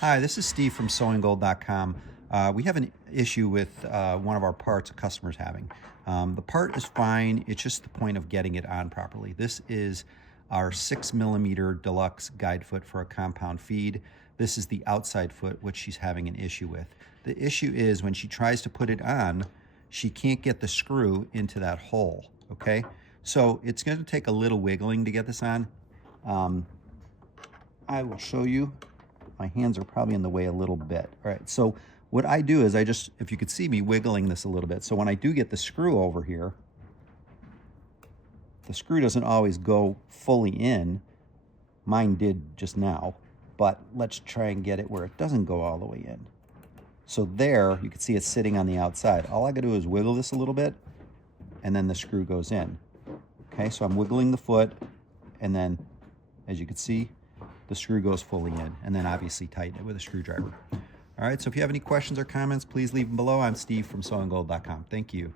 Hi, this is Steve from SewingGold.com. We have an issue with one of our parts a customer's having. The part is fine, it's just the point of getting it on properly. This is our 6mm deluxe guide foot for a compound feed. This is the outside foot, which she's having an issue with. The issue is when she tries to put it on, she can't get the screw into that hole, okay? So it's going to take a little wiggling to get this on. I will show you. My hands are probably in the way a little bit. All right, so what I do is if you could see me wiggling this a little bit, so when I do get the screw over here, the screw doesn't always go fully in. Mine did just now, but let's try and get it where it doesn't go all the way in. So there, you can see it's sitting on the outside. All I gotta do is wiggle this a little bit, and then the screw goes in. Okay, so I'm wiggling the foot, and then, as you can see, the screw goes fully in, and then obviously tighten it with a screwdriver. All right, so if you have any questions or comments, please leave them below. I'm Steve from SewingGold.com. Thank you.